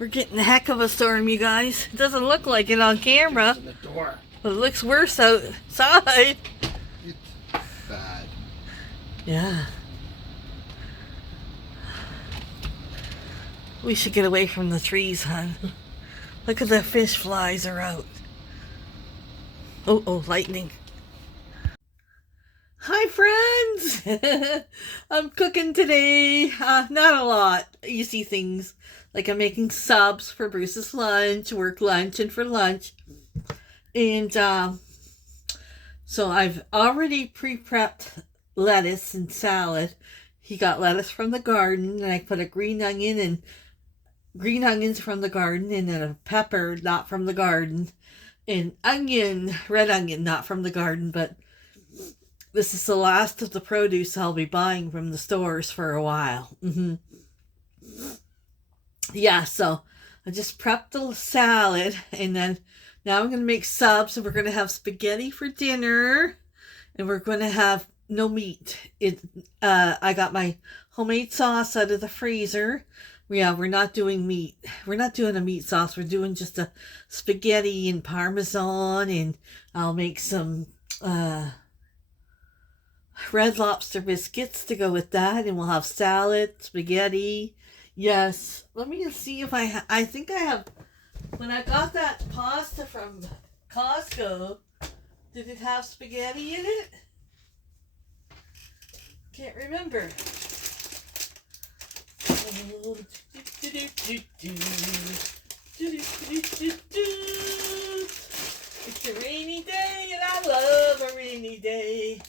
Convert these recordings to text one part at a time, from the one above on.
We're getting a heck of a storm, you guys. It doesn't look like it on camera, but it looks worse outside. It's bad. Yeah. We should get away from the trees, hon. Look at the fish flies are out. Oh, lightning. Hi, friends! I'm cooking today. Not a lot. Easy things. Like I'm making subs for Bruce's lunch, work lunch, and for lunch. And so I've already pre-prepped lettuce and salad. He got lettuce from the garden, and I put a green onions from the garden, and then a pepper not from the garden, and red onion not from the garden, but this is the last of the produce I'll be buying from the stores for a while. Yeah, so I just prepped the salad, and then now I'm going to make subs, and we're going to have spaghetti for dinner, and we're going to have no meat. I got my homemade sauce out of the freezer. Yeah, we're not doing meat. We're not doing a meat sauce. We're doing just a spaghetti and Parmesan, and I'll make some Red Lobster biscuits to go with that, and we'll have salad, spaghetti. Yes, let me see if I think I have, when I got that pasta from Costco, did it have spaghetti in it? Can't remember. It's a rainy day and I love a rainy day.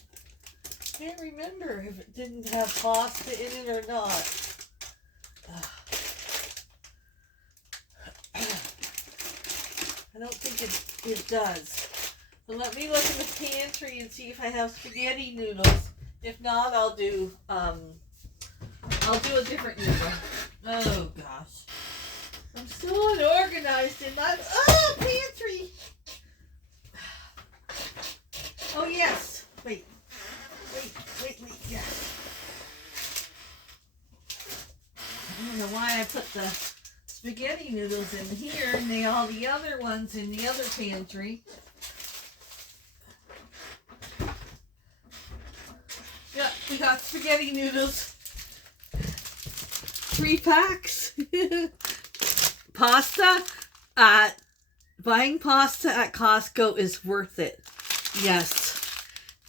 Can't remember if it didn't have pasta in it or not. I don't think it does. But let me look in the pantry and see if I have spaghetti noodles. If not, I'll do a different noodle. Oh gosh. I'm still unorganized in my pantry. Oh yes. Wait. Yeah. I don't know why I put the spaghetti noodles in here and all the other ones in the other pantry. Yeah, we got spaghetti noodles. 3 packs. Pasta. Buying pasta at Costco is worth it. Yes.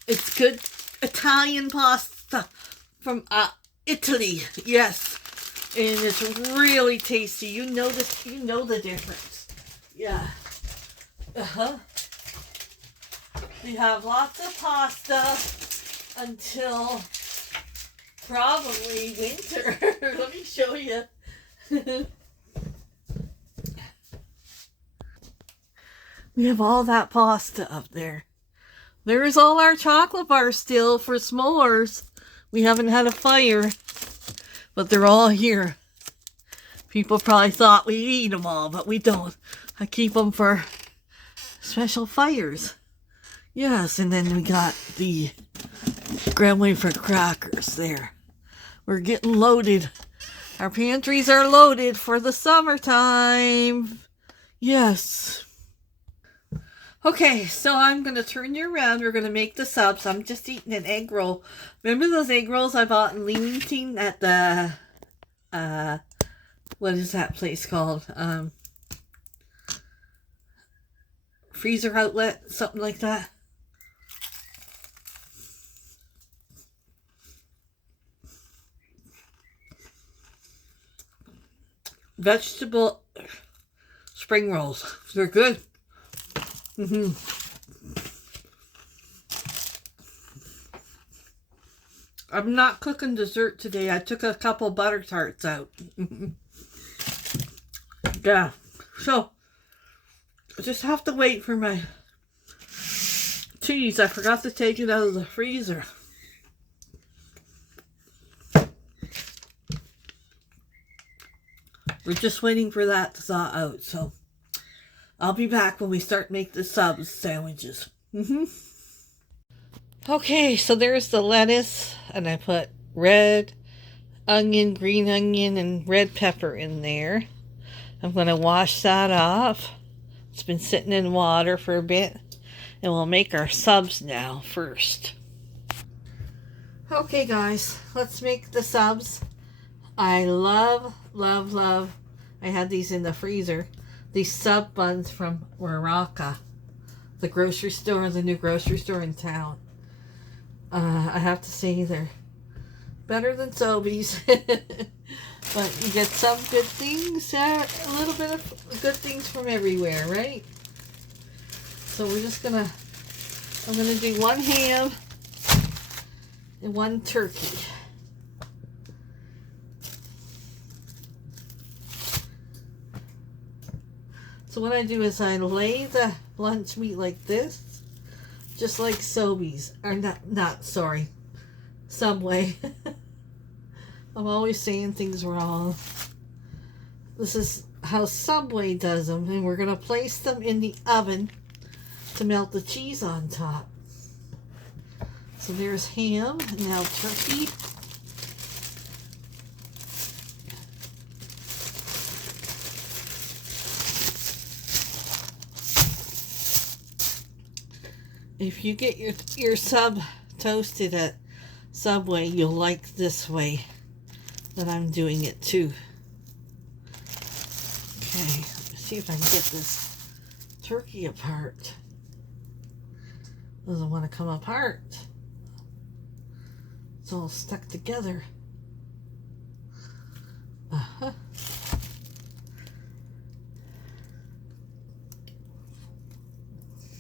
It's good Italian pasta from Italy. Yes. And it's really tasty. You know this. You know the difference. Yeah. We have lots of pasta until probably winter. Let me show you. We have all that pasta up there. There's all our chocolate bars still for s'mores. We haven't had a fire, but they're all here. People probably thought we eat them all, but we don't. I keep them for special fires. Yes, and then we got the graham wafer crackers there. We're getting loaded. Our pantries are loaded for the summertime. Yes. Okay, so I'm going to turn you around. We're going to make the subs. I'm just eating an egg roll. Remember those egg rolls I bought in Leamington at the, what is that place called? Freezer Outlet, something like that. Vegetable spring rolls. They're good. I'm not cooking dessert today. I took a couple butter tarts out. Yeah. So, I just have to wait for my cheese. I forgot to take it out of the freezer. We're just waiting for that to thaw out, so I'll be back when we start making the sub sandwiches. Okay, so there's the lettuce, and I put red onion, green onion, and red pepper in there. I'm going to wash that off. It's been sitting in water for a bit. And we'll make our subs now first. Okay guys, let's make the subs. I love, love, love. I had these in the freezer. These sub buns from Morocco. The grocery store, the new grocery store in town. I have to say they're better than Sobeys. But you get some good things, a little bit of good things from everywhere, right? So we're just gonna, I'm gonna do one ham and one turkey. So what I do is I lay the lunch meat like this, just like Sobeys, or sorry, Subway. I'm always saying things wrong. This is how Subway does them, and we're gonna place them in the oven to melt the cheese on top. So there's ham, now turkey. If you get your sub toasted at Subway, you'll like this way that I'm doing it too. Okay, let's see if I can get this turkey apart. Doesn't want to come apart. It's all stuck together.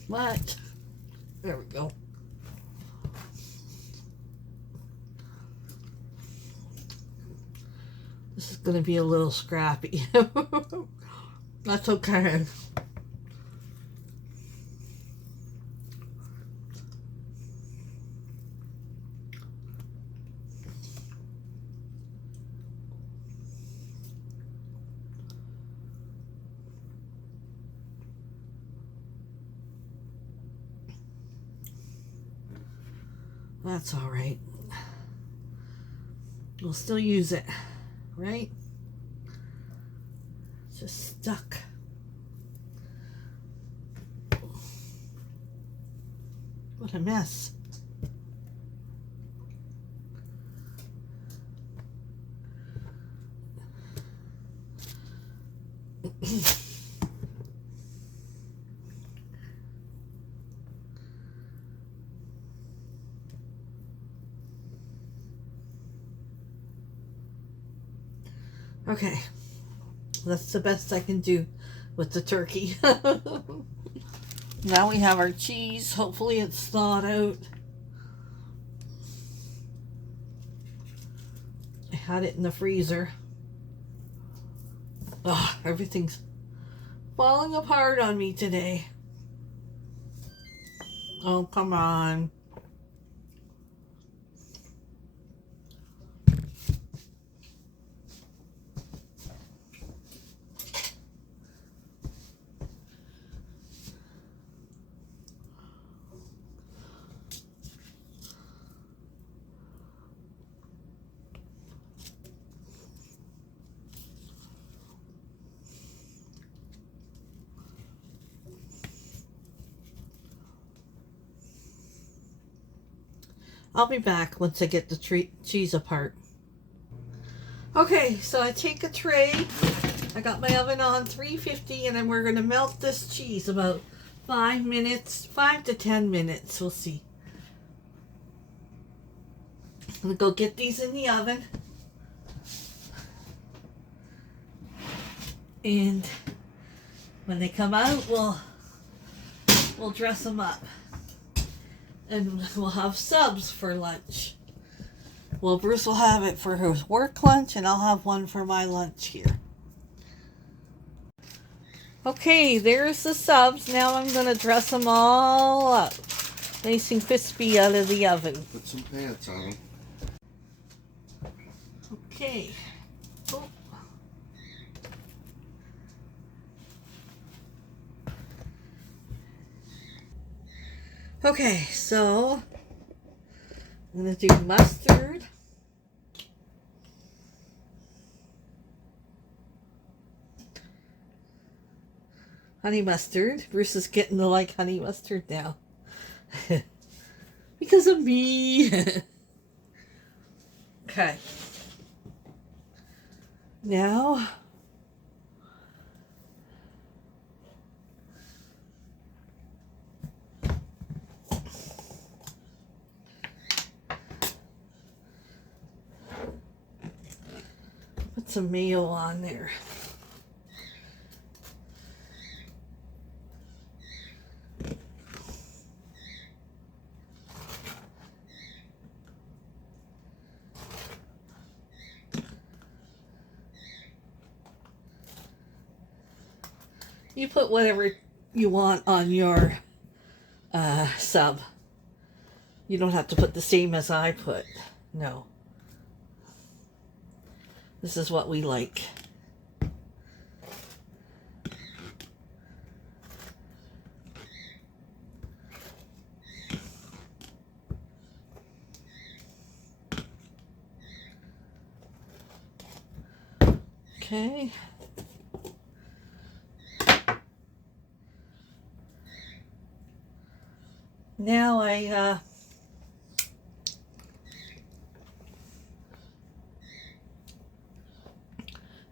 What? There we go. This is going to be a little scrappy. That's okay. That's all right. We'll still use it, right? It's just stuck. What a mess. Okay, that's the best I can do with the turkey. Now we have our cheese. Hopefully it's thawed out. I had it in the freezer. Ugh, everything's falling apart on me today. Oh, come on. I'll be back once I get the cheese apart. Okay, so I take a tray. I got my oven on 350, and then we're going to melt this cheese about 5 minutes, 5 to 10 minutes. We'll see. I'm going to go get these in the oven. And when they come out, we'll dress them up. And we'll have subs for lunch. Well, Bruce will have it for his work lunch, and I'll have one for my lunch here. Okay, there's the subs. Now I'm going to dress them all up. Nice and crispy out of the oven. Put some pants on them. Okay. Oh. Okay, so I'm going to do mustard. honey mustard. Bruce is getting to like honey mustard now. Because of me. Okay. Now, put some mayo on there. You put whatever you want on your sub. You don't have to put the same as I put. No. This is what we like. Okay. Now I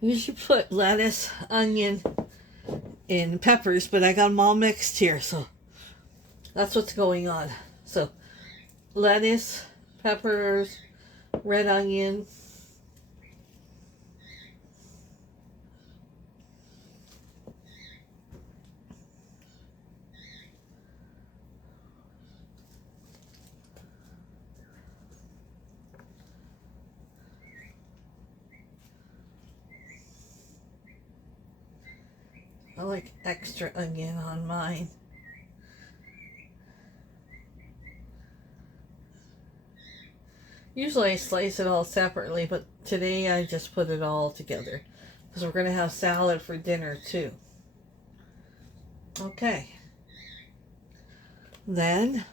usually put lettuce, onion, and peppers, but I got them all mixed here, so that's what's going on. So lettuce, peppers, red onion, I like extra onion on mine. Usually I slice it all separately, but today I just put it all together because we're going to have salad for dinner too. Okay. Then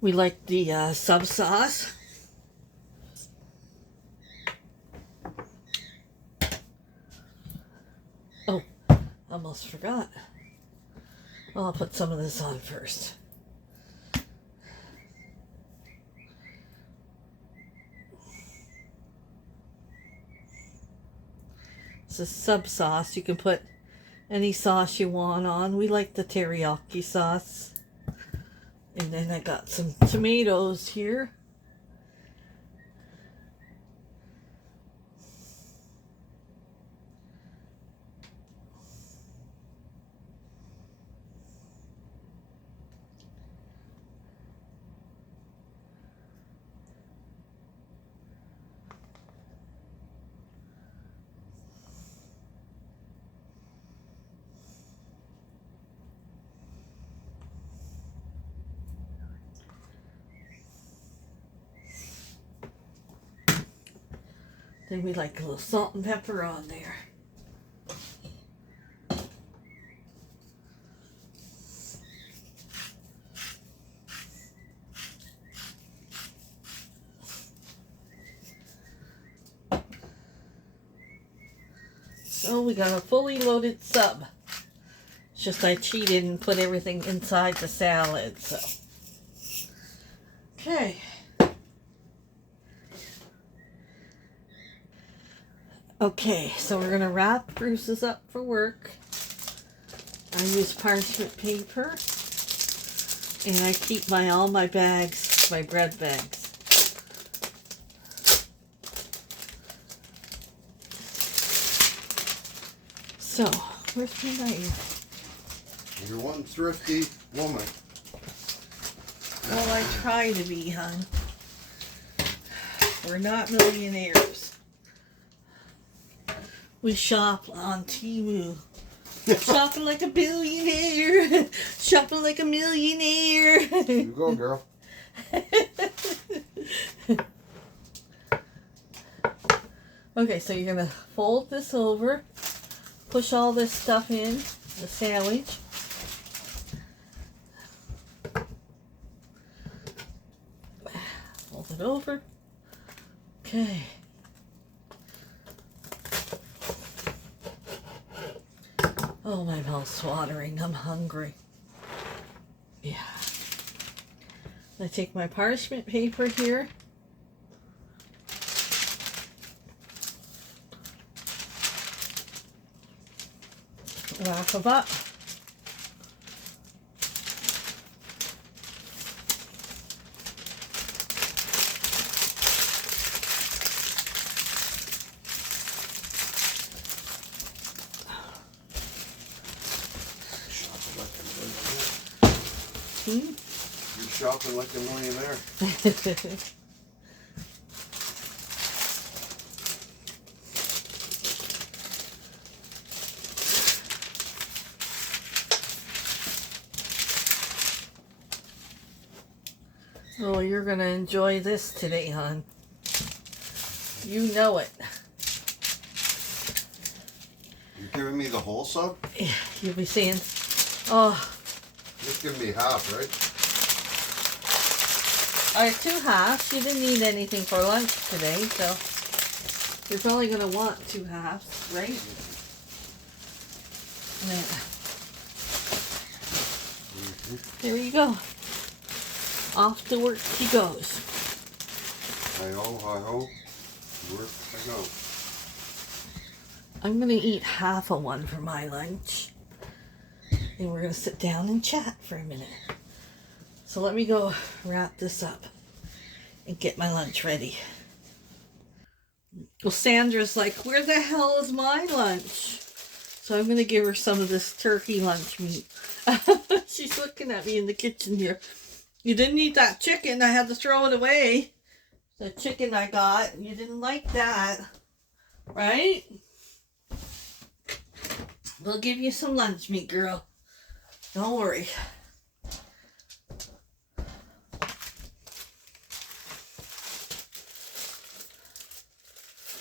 we like the sub sauce. Oh, almost forgot. Well, I'll put some of this on first. This is sub sauce. You can put any sauce you want on. We like the teriyaki sauce. And then I got some tomatoes here. Then we like a little salt and pepper on there. So we got a fully loaded sub. It's just I cheated and put everything inside the salad, so. Okay. Okay, so we're gonna wrap Bruce's up for work. I use parchment paper, and I keep all my bags, my bread bags. So, where's my knife? You're one thrifty woman. Well, I try to be, hon. We're not millionaires. We shop on Temu. Shopping like a billionaire. Shopping like a millionaire. You go, girl. Okay, so you're going to fold this over. Push all this stuff in the sandwich. Fold it over. Okay. Oh, my mouth's watering. I'm hungry. Yeah. I take my parchment paper here. Wrap them up. You're shopping like a millionaire. Oh, you're gonna enjoy this today, hon. You know it. You're giving me the whole sub? You'll be saying, oh, Just give me half, right? I have 2 halves. You didn't eat anything for lunch today, so you're probably gonna want 2 halves, right? There you go. Off to work he goes. Hi-ho, hi-ho. Work I go. I'm gonna eat half of one for my lunch. And we're gonna sit down and chat for a minute. So let me go wrap this up and get my lunch ready. Well, Sandra's like, where the hell is my lunch? So I'm gonna give her some of this turkey lunch meat. She's looking at me in the kitchen here. You didn't eat that chicken. I had to throw it away. The chicken I got. You didn't like that. Right? We'll give you some lunch meat, girl. Don't worry.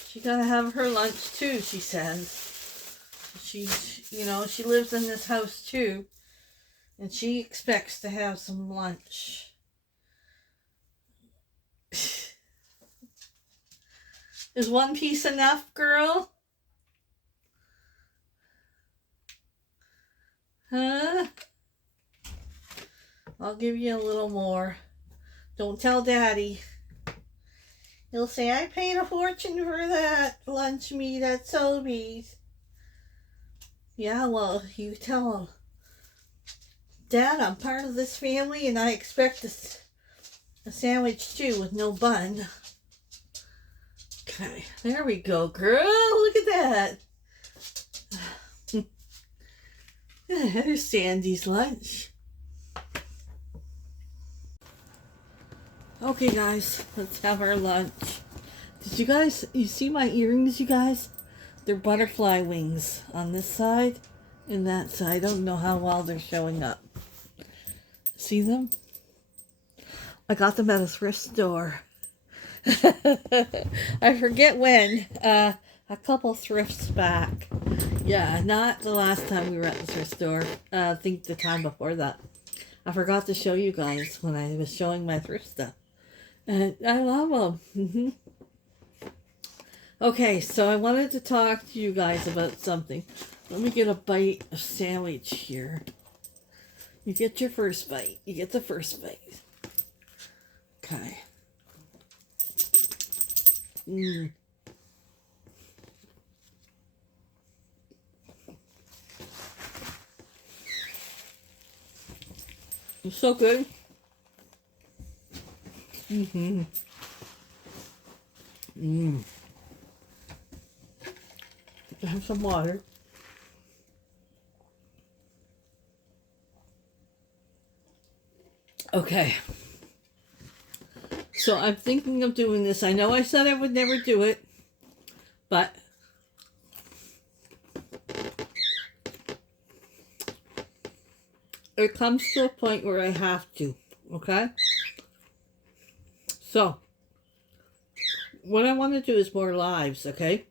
She gotta have her lunch too, she says. She's, you know, she lives in this house too. And she expects to have some lunch. Is one piece enough, girl? Huh? I'll give you a little more. Don't tell Daddy. He'll say, I paid a fortune for that lunch meat at Sobeys. Yeah, well, you tell him. Dad, I'm part of this family and I expect a sandwich too with no bun. Okay, there we go, girl. Look at that. There's Sandy's lunch. Okay, guys, let's have our lunch. Did you see my earrings, you guys? They're butterfly wings on this side and that side. I don't know how well they're showing up. See them? I got them at a thrift store. I forget when. A couple thrifts back. Yeah, not the last time we were at the thrift store. I think the time before that. I forgot to show you guys when I was showing my thrift stuff. And I love them. Okay, so I wanted to talk to you guys about something. Let me get a bite of sandwich here. You get your first bite. You get the first bite. Okay. It's so good. Have some water. Okay. So I'm thinking of doing this. I know I said I would never do it, but it comes to a point where I have to, okay? So, what I want to do is more lives, okay?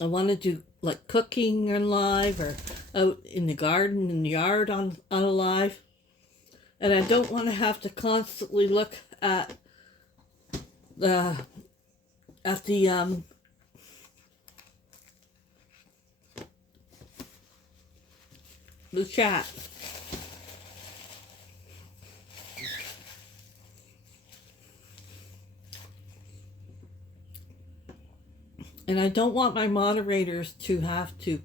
I want to do like cooking on live or out in the garden, in the yard on a live. And I don't want to have to constantly look at the the chat. And I don't want my moderators to have to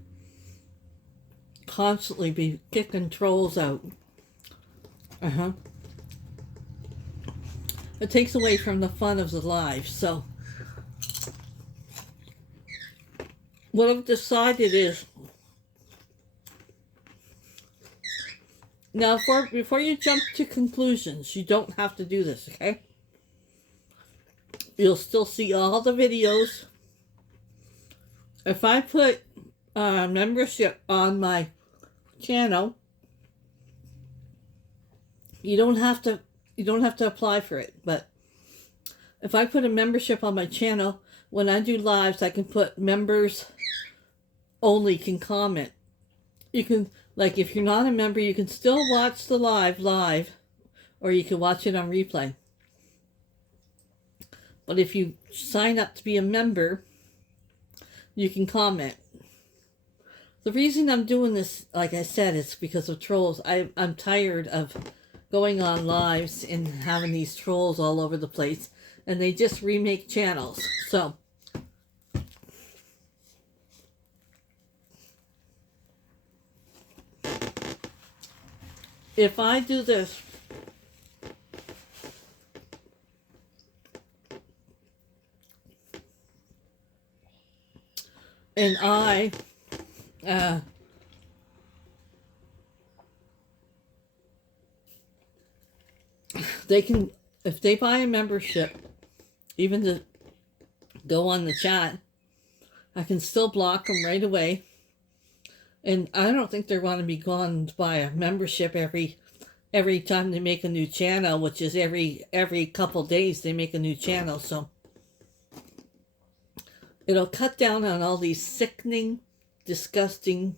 constantly be kicking trolls out. It takes away from the fun of the live. So what I've decided is, now before you jump to conclusions, you don't have to do this, okay? You'll still see all the videos. If I put membership on my channel, you don't have to apply for it. But if I put a membership on my channel, when I do lives, I can put members only can comment. You can, like, if you're not a member, you can still watch the live, or you can watch it on replay. But if you sign up to be a member, you can comment. The reason I'm doing this, like I said, is because of trolls. I'm tired of going on lives and having these trolls all over the place. And they just remake channels. So if I do this, and they can, if they buy a membership, even to go on the chat, I can still block them right away. And I don't think they're going to be gone by a membership every time they make a new channel, which is every couple days they make a new channel. So it'll cut down on all these sickening, disgusting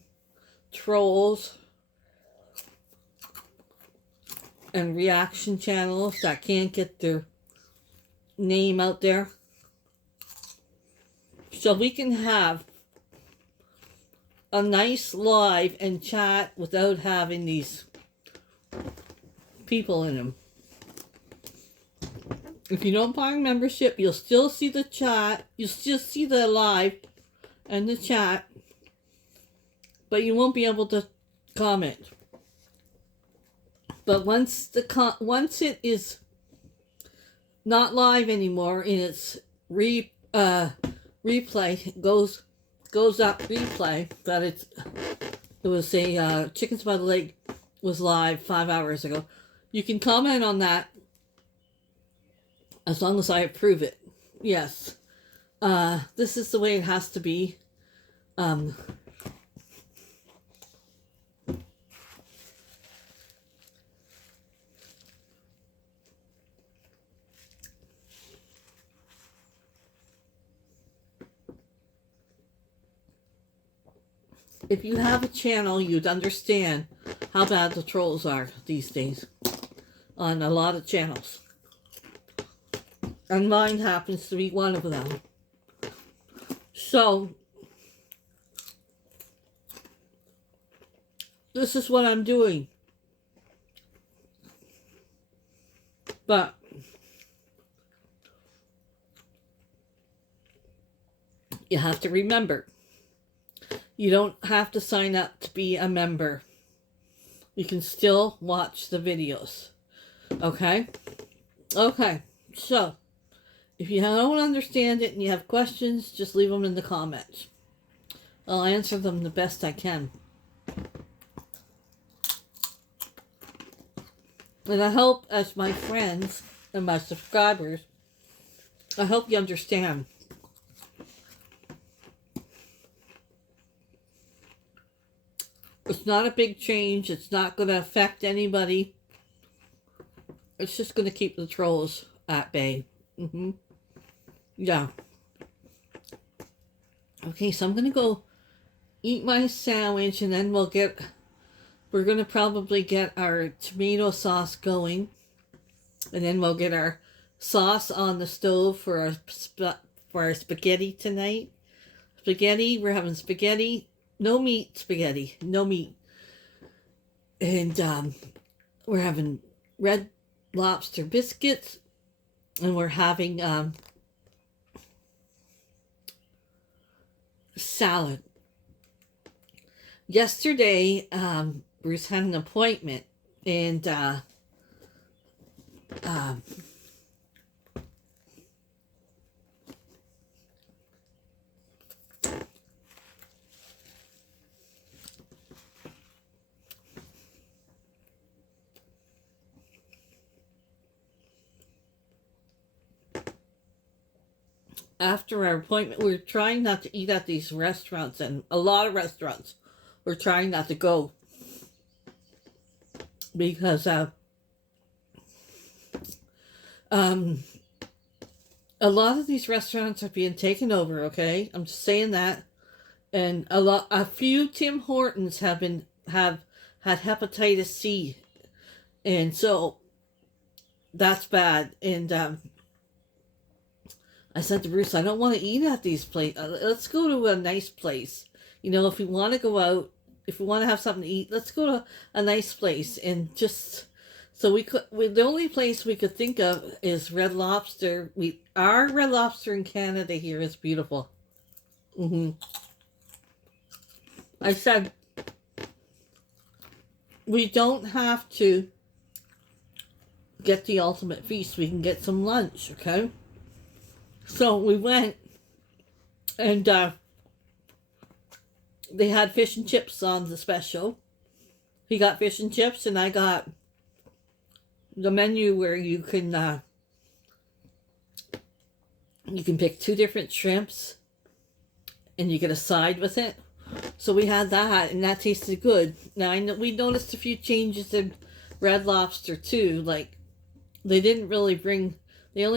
trolls and reaction channels that can't get their name out there. So we can have a nice live and chat without having these people in them. If you don't buy a membership, you'll still see the chat. You'll still see the live and the chat, but you won't be able to comment. But once it is not live anymore and its replay goes up replay, that it was a Chickens by the Lake was live 5 hours ago, you can comment on that as long as I approve it. Yes. This is the way it has to be. If you have a channel, you'd understand how bad the trolls are these days on a lot of channels. And mine happens to be one of them. So, this is what I'm doing. But you have to remember, you don't have to sign up to be a member. You can still watch the videos. Okay? Okay. So, if you don't understand it and you have questions, just leave them in the comments. I'll answer them the best I can. And I hope, as my friends and my subscribers, I hope you understand. It's not a big change. It's not going to affect anybody. It's just going to keep the trolls at bay. Yeah. Okay, so I'm going to go eat my sandwich, and then we're going to probably get our tomato sauce going. And then we'll get our sauce on the stove for our spaghetti tonight. Spaghetti, we're having spaghetti. No meat spaghetti. No meat. And we're having Red Lobster biscuits, and we're having salad. Yesterday, Bruce had an appointment, and um, after our appointment, we're trying not to eat at these restaurants, and a lot of restaurants we're trying not to go because a lot of these restaurants are being taken over. Okay, I'm just saying that, and a few Tim Hortons have had hepatitis C, and so that's bad. And I said to Bruce, I don't want to eat at these places. Let's go to a nice place. You know, if we want to go out, if we want to have something to eat, let's go to a nice place. And just so the only place we could think of is Red Lobster. Our Red Lobster in Canada here is beautiful. I said we don't have to get the ultimate feast. We can get some lunch, okay? So we went, and they had fish and chips on the special. He got fish and chips, and I got the menu where you can pick 2 different shrimps, and you get a side with it. So we had that, and that tasted good. Now we noticed a few changes in Red Lobster too. Like they only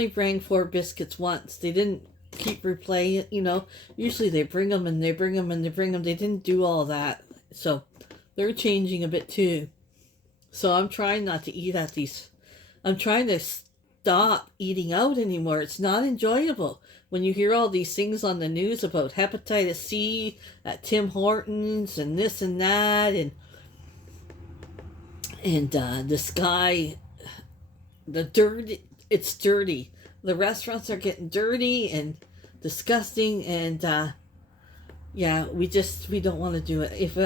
bring 4 biscuits once. They didn't keep replaying it, you know. Usually they bring them and they bring them and they bring them. They didn't do all that. So they're changing a bit too. So I'm trying not to eat at these. I'm trying to stop eating out anymore. It's not enjoyable. When you hear all these things on the news about hepatitis C at Tim Hortons and this and that, and this guy, it's dirty. The restaurants are getting dirty and disgusting, and yeah, we don't want to do it. If we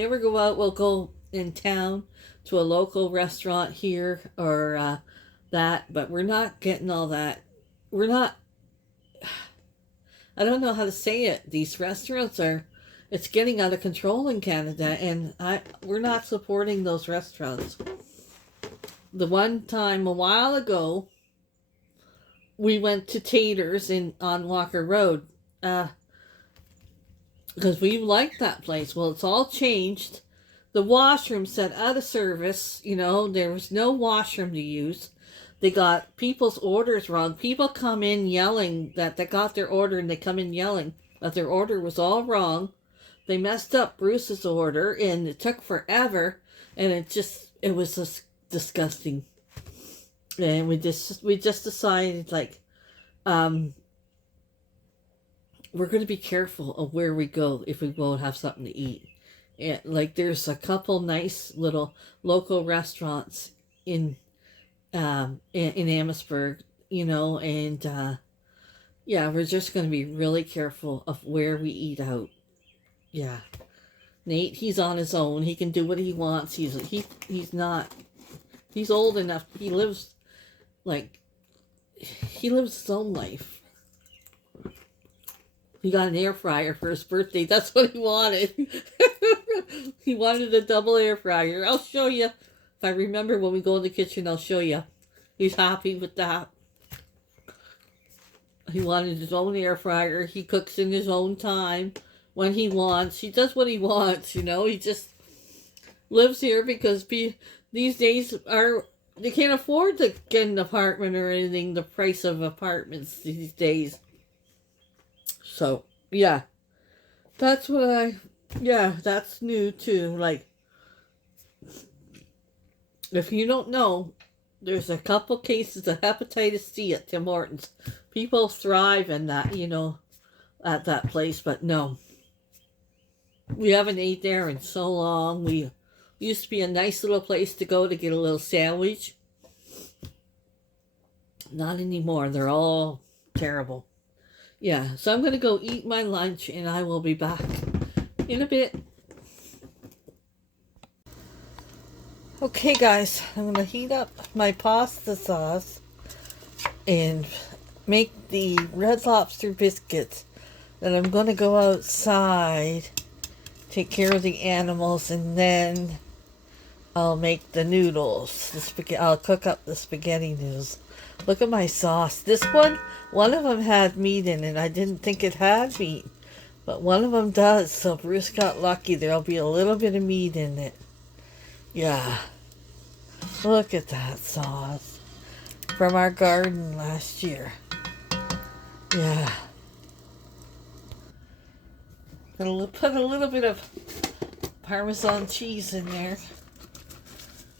ever go out, we'll go in town to a local restaurant here or that, but we're not getting all that. We're not, I don't know how to say it. These restaurants it's getting out of control in Canada, and we're not supporting those restaurants. The one time a while ago, we went to Taters on Walker Road because we liked that place. Well, it's all changed. The washroom set out of service. You know, there was no washroom to use. They got people's orders wrong. People come in yelling that they got their order, and they come in yelling that their order was all wrong. They messed up Bruce's order, and it took forever, and it was just disgusting. And we just decided, like, we're going to be careful of where we go if we go and have something to eat. And like, there's a couple nice little local restaurants in AMHERSTBURG, you know, and yeah, we're just going to be really careful of where we eat out. Yeah, Nate, he's on his own. He can do what he wants. He's old enough. He lives his own life. He got an air fryer for his birthday. That's what he wanted. He wanted a double air fryer. I'll show you. If I remember when we go in the kitchen, I'll show you. He's happy with that. He wanted his own air fryer. He cooks in his own time when he wants. He does what he wants, you know. He just lives here because these days they can't afford to get an apartment or anything. The price of apartments these days. So, yeah. That's that's new too. Like, if you don't know, there's a couple cases of hepatitis C at Tim Hortons. People thrive in that, you know, at that place, but no. We haven't ate there in so long. Used to be a nice little place to go to get a little sandwich. Not anymore. They're all terrible. Yeah, so I'm going to go eat my lunch and I will be back in a bit. Okay, guys, I'm going to heat up my pasta sauce and make the Red Lobster biscuits. Then I'm going to go outside, take care of the animals, and then I'll make the noodles. I'll cook up the spaghetti noodles. Look at my sauce. This one of them had meat in it. I didn't think it had meat, but one of them does. So Bruce got lucky. There'll be a little bit of meat in it. Yeah. Look at that sauce from our garden last year. Yeah. Gonna put a little bit of Parmesan cheese in there.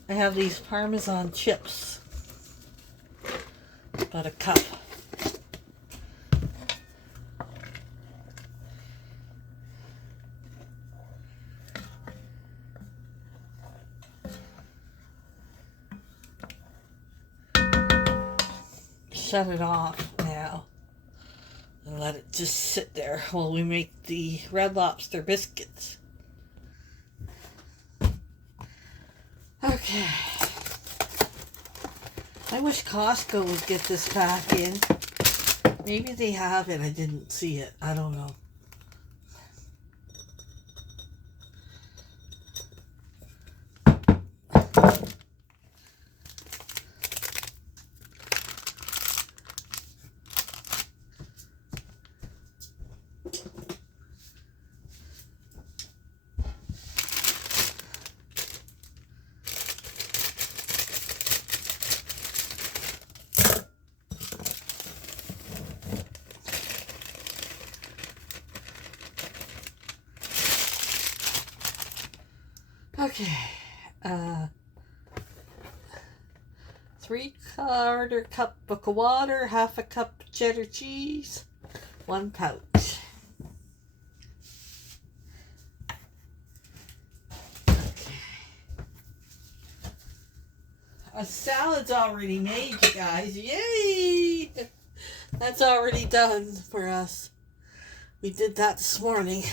I have these Parmesan chips. About a cup. Shut it off now and let it just sit there while we make the Red Lobster biscuits. Okay. I wish Costco would get this back in. Maybe they have it. I didn't see it. I don't know. Okay, 3/4 cup of water, 1/2 cup cheddar cheese, 1 pouch. Okay. A salad's already made, you guys. Yay! That's already done for us. We did that this morning.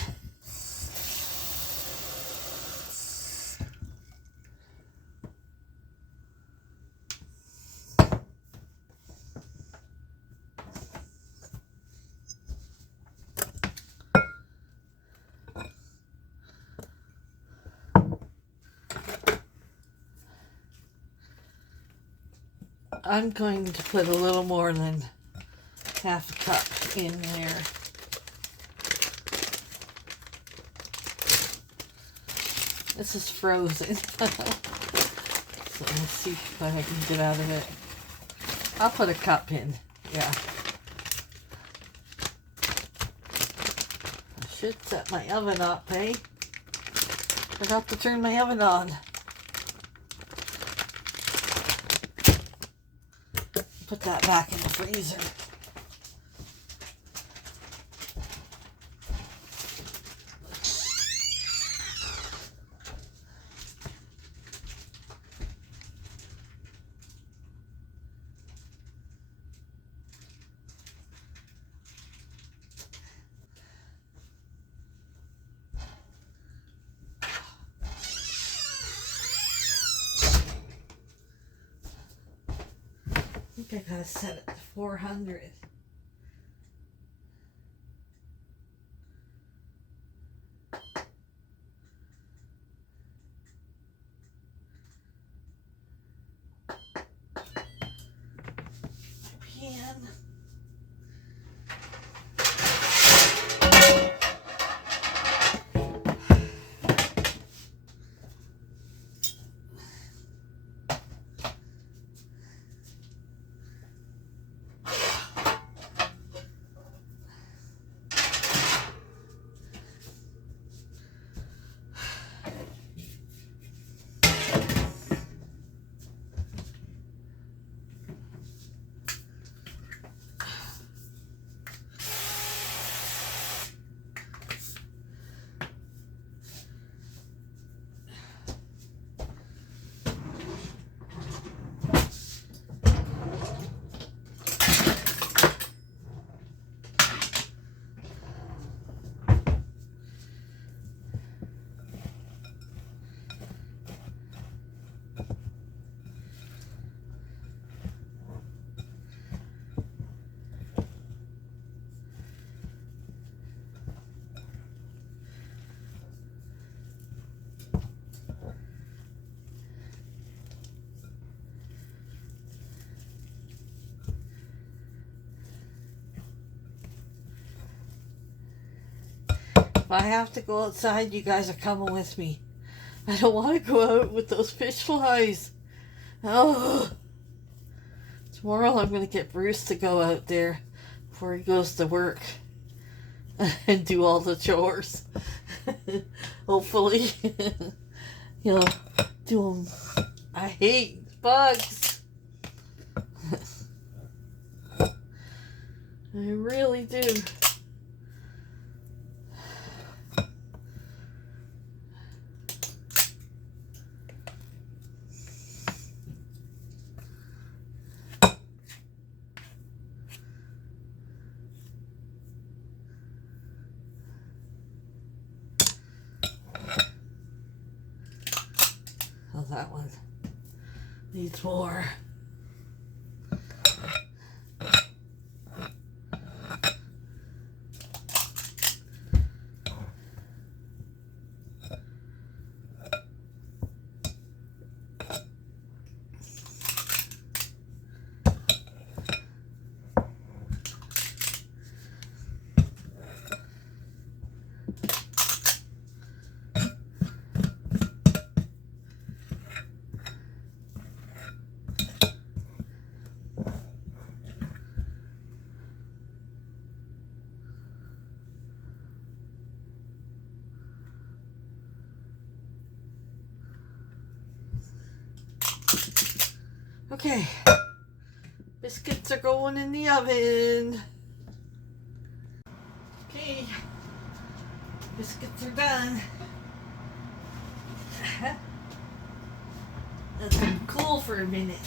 I'm going to put a little more than 1/2 cup in there. This is frozen. So let's see what I can get out of it. I'll put a cup in. Yeah. I should set my oven up, eh? Forgot to turn my oven on. Put that back in the freezer. I think I gotta set it to 400. Pan. If I have to go outside, you guys are coming with me. I don't want to go out with those fish flies. Oh. Tomorrow I'm going to get Bruce to go out there before he goes to work and do all the chores. Hopefully he'll do them. I hate bugs. I really do. Oh, that one needs more. Okay, biscuits are going in the oven. Okay, biscuits are done. Let them cool for a minute.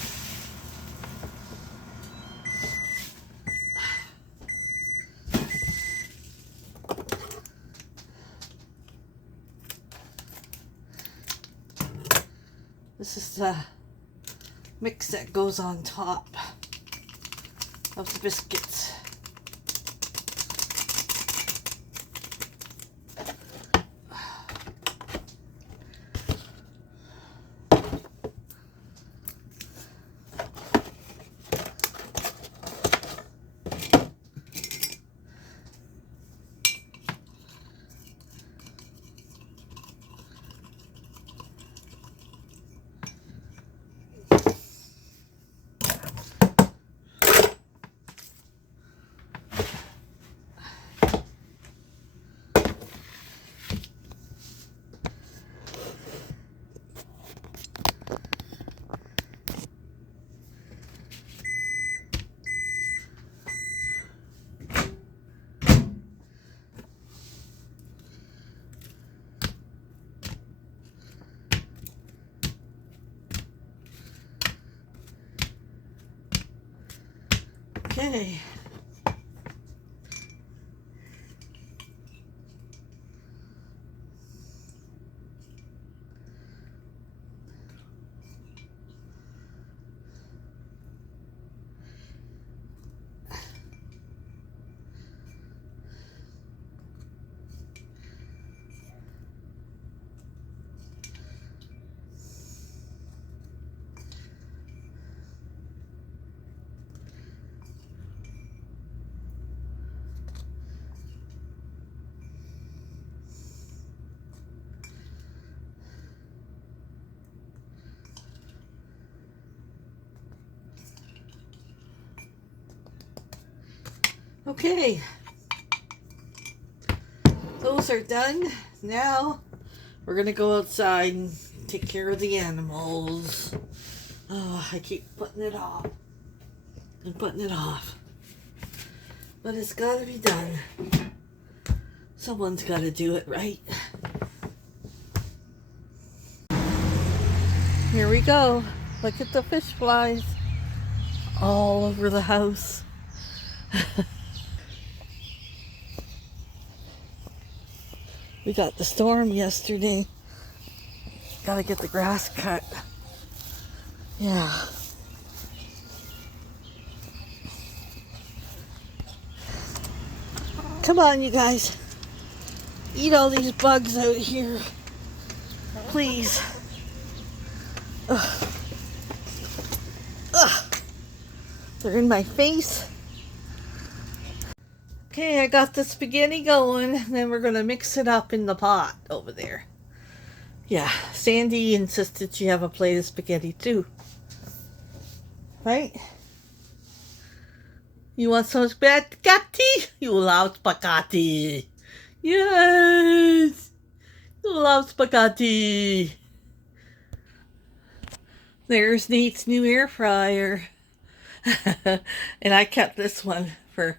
This is the mix that goes on top of the biscuits. Okay. Okay, those are done. Now we're gonna go outside and take care of the animals. Oh, I keep putting it off and putting it off, but it's gotta be done. Someone's gotta do it, right? Here we go. Look at the fish flies all over the house. We got the storm yesterday. Gotta get the grass cut. Yeah. Come on, you guys. Eat all these bugs out here. Please. Ugh. Ugh. They're in my face. Okay, I got the spaghetti going. Then we're going to mix it up in the pot over there. Yeah, Sandy insisted she have a plate of spaghetti too. Right? You want some spaghetti? You love spaghetti. Yes! You love spaghetti. There's Nate's new air fryer. And I kept this one for,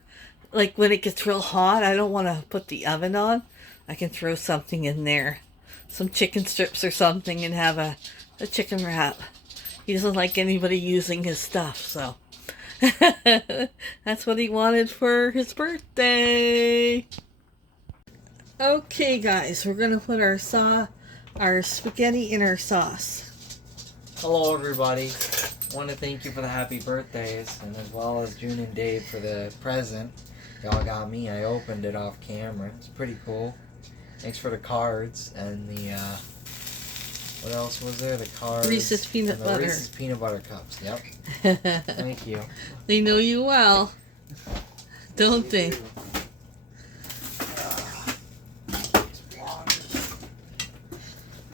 like, when it gets real hot, I don't want to put the oven on. I can throw something in there. Some chicken strips or something and have a chicken wrap. He doesn't like anybody using his stuff, so. That's what he wanted for his birthday. Okay, guys, we're going to put our spaghetti in our sauce. Hello, everybody. I want to thank you for the happy birthdays, and as well as June and Dave for the present y'all got me. I opened it off camera. It's pretty cool. Thanks for the cards and the what else was there? The cards. Reese's peanut butter. Reese's peanut butter cups. Yep. Thank you. They know you well, don't they?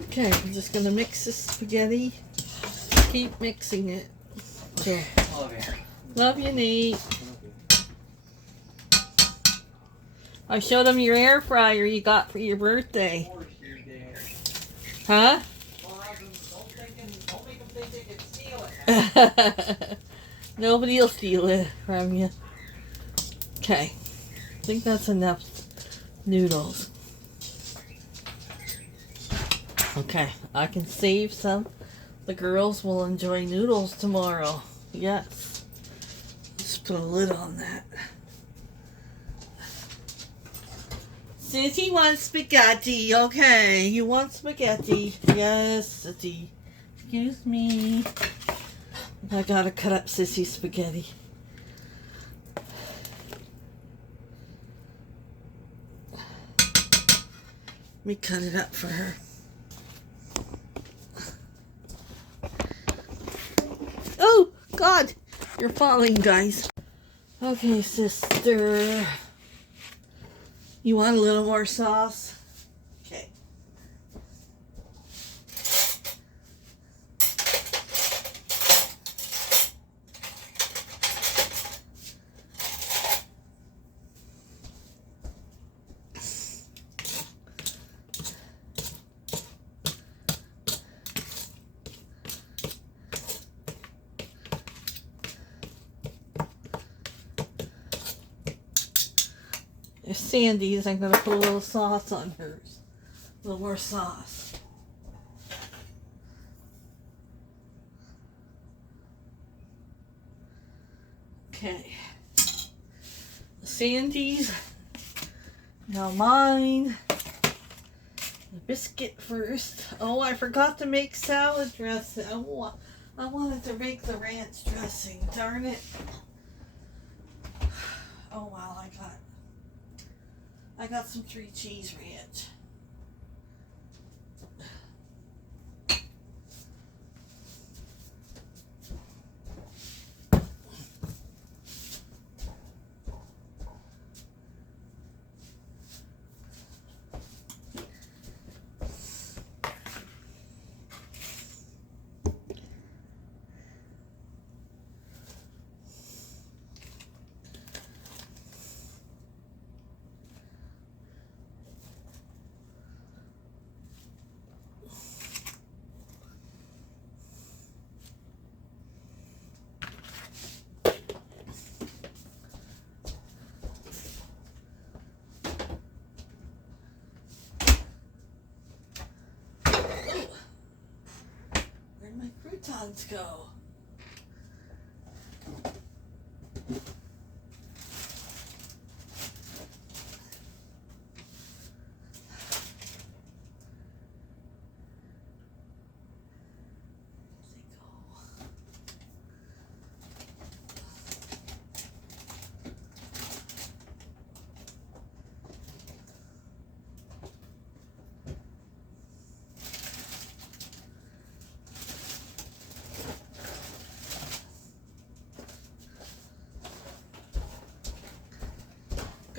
Okay, I'm just gonna mix this spaghetti. Keep mixing it. Okay. Love you. Love you, Nate. I showed him your air fryer you got for your birthday. Huh? Don't make them think they can steal it. Nobody will steal it from you. Okay. I think that's enough noodles. Okay, I can save some. The girls will enjoy noodles tomorrow. Yes. Just put a lid on that. Sissy wants spaghetti. Okay, you want spaghetti. Yes, Sissy. Excuse me. I gotta cut up Sissy's spaghetti. Let me cut it up for her. Oh, God! You're falling, guys. Okay, sister. You want a little more sauce? Okay. If Sandy's, I'm going to put a little sauce on hers. A little more sauce. Okay. Sandy's. Now mine. The biscuit first. Oh, I forgot to make salad dressing. Oh, I wanted to make the ranch dressing. Darn it. Oh, well, I got some 3 cheese ranch. Where'd my croutons go?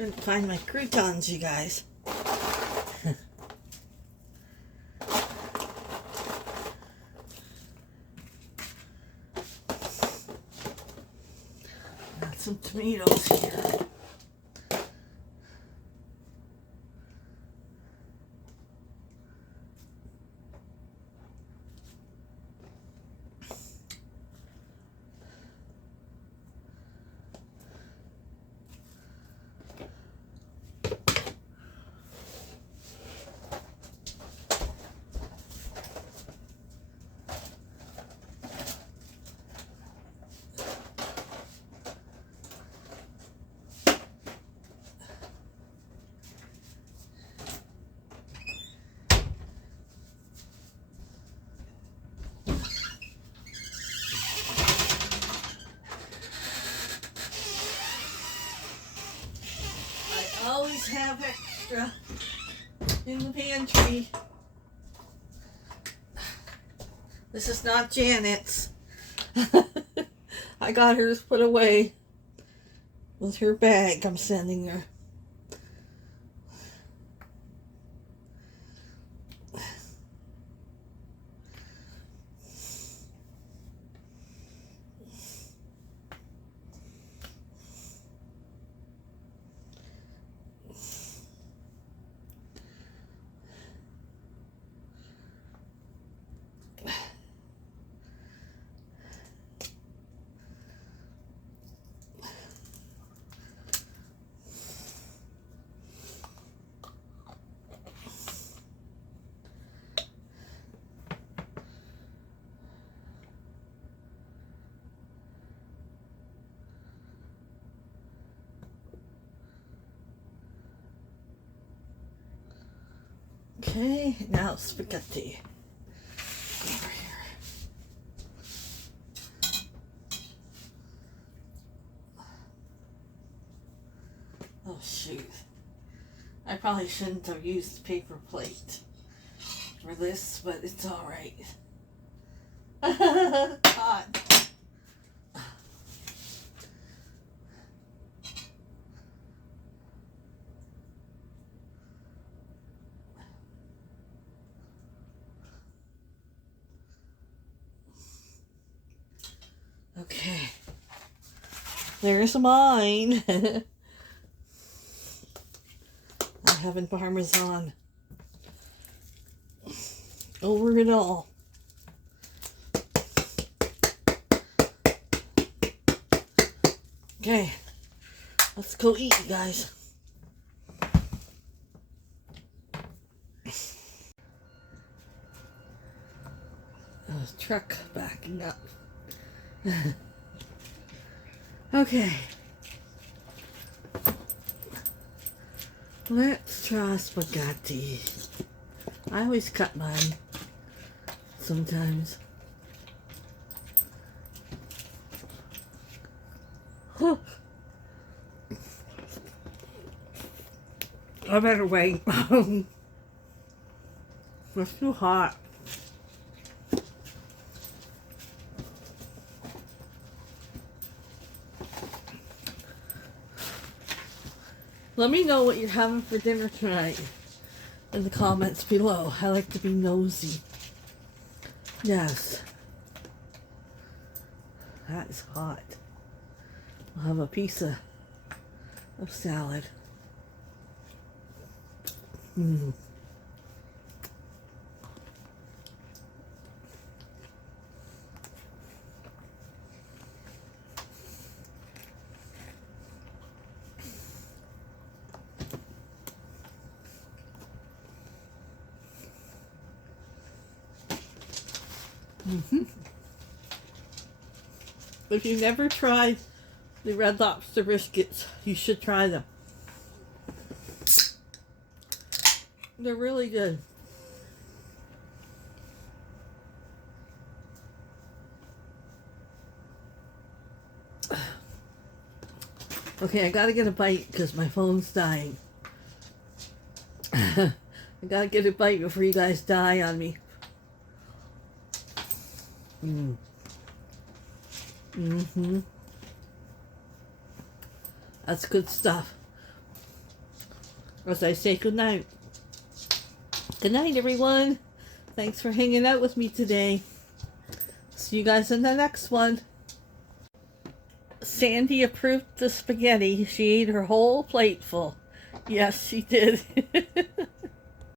Couldn't find my croutons, you guys. Got some tomatoes here. Always have extra in the pantry. This is not Janet's. I got hers put away with her bag I'm sending her. Okay, now spaghetti. Over here. Oh shoot. I probably shouldn't have used paper plate for this, but it's alright. Hot. Okay, there's mine. I'm having Parmesan over it all. Okay, let's go eat, you guys. Truck backing up. Okay, let's try spaghetti. I always cut mine sometimes. Huh. I better wait. It's too hot. Let me know what you're having for dinner tonight in the comments below. I like to be nosy. Yes. That is hot. I'll have a piece of salad. Mmm. If you've never tried the Red Lobster biscuits, you should try them. They're really good. Okay, I gotta get a bite because my phone's dying. I gotta get a bite before you guys die on me. That's good stuff. as I say goodnight. Good night, everyone. Thanks for hanging out with me today. See you guys in the next one. Sandy approved the spaghetti. She ate her whole plate full. Yes, she did.